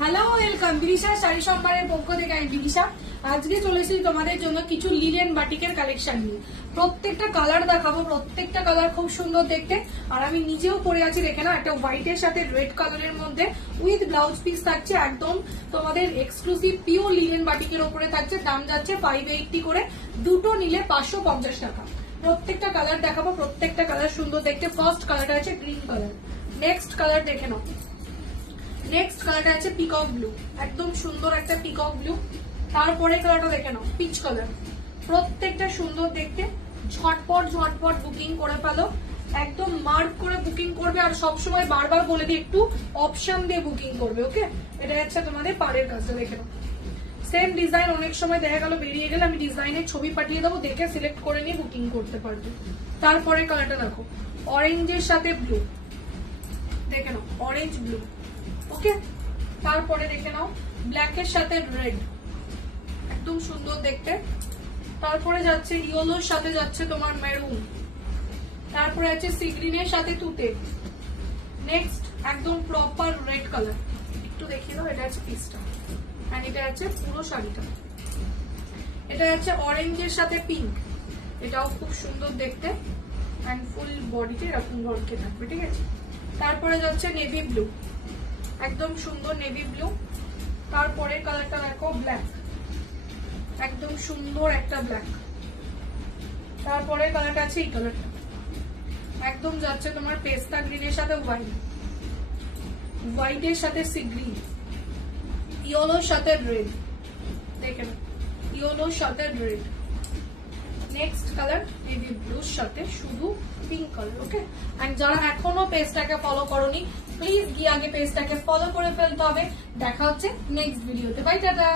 Hello welcome Bidisha sari সম্ভারের পক্ষ থেকে আমি বিদিশা। আজকে চলে এসেছি তোমাদের জন্য কিছু লিলেন বাটিকের কালেকশন নিয়ে। প্রত্যেকটা কালার দেখাবো, প্রত্যেকটা কালার খুব সুন্দর দেখতে। আর আমি নিজেও পরে আছি, দেখে না, একটা হোয়াইটের সাথে রেড কালারের মধ্যে উইথ ব্লাউজ পিস থাকছে। একদম তোমাদের এক্সক্লুসিভ পিওর লিলেন বাটিকের ওপরে থাকছে। দাম যাচ্ছে 580 করে, দুটো নিলে 550 টাকা। প্রত্যেকটা কালার দেখাবো, প্রত্যেকটা কালার সুন্দর দেখতে। ফার্স্ট কালারটা আছে গ্রিন কালার। নেক্সট কালার দেখে নাও। নেক্সট কালারটা আছে পিকক ব্লু, একদম সুন্দর একটা পিকক ব্লু। তারপরে কালারটা দেখে নাও পিচ কালার। প্রত্যেকটা সুন্দর দেখতে। ঝটপট ঝটপট বুকিং করে ফেলো, একদম মার্ক করে বুকিং করবে। আর সবসময় বারবার বলে দিই একটু অপশন দিয়ে বুকিং করবে, ওকে। এটা হচ্ছে তোমাদের পাড়ের কাজটা, দেখে নাও। সেম ডিজাইন অনেক সময় দেখা গেল বেরিয়ে গেলে আমি ডিজাইনের ছবি পাঠিয়ে দেবো, দেখে সিলেক্ট করে নিয়ে বুকিং করতে পারবে। তারপরে কালারটা দেখো অরেঞ্জের সাথে ব্লু, দেখে নাও অরেঞ্জ ব্লু, ওকে। তারপরে দেখে নাও ব্ল্যাকের সাথে রেড, একদম সুন্দর দেখতে। তারপরে যাচ্ছে ইয়েলোর সাথে যাচ্ছে তোমার মেরুন। তারপরে আছে সি গ্রিনের সাথে তুতে। নেক্সট একদম প্রপার রেড কালার, একটু দেখিয়ে দাও। এটা আছে পিসটা, এন্ড এটা আছে পুরো শাড়িটা। এটা আছে অরেঞ্জের সাথে পিঙ্ক, এটাও খুব সুন্দর দেখতে। এন্ড ফুল বডিতে এরকম ভরকে থাকবে, ঠিক আছে। তারপরে যাচ্ছে নেভি ব্লু, একদম সুন্দর নেভি ব্লু। তারপরে কালারটা দেখো ব্ল্যাক, একদম সুন্দর একটা ব্ল্যাক। তারপরে কালারটা আছে এই কালারটা, একদম যাচ্ছে তোমার পেস্তা গ্রিনের সাথে হোয়াইট, হোয়াইটের সাথে সি গ্রিন, ইয়েলোর সাথে রেড, দেখে নাও ইয়েলোর সাথে রেড। নেক্সট কালার নেভি ব্লুর সাথে শুধু পিঙ্ক কালার, ওকে। এন্ড যারা এখনো পেজটাকে ফলো করোনি, প্লিজ গিয়ে আগে পেজটাকে ফলো করে ফেলতে হবে। দেখা হচ্ছে নেক্সট ভিডিওতে। Bye, tata.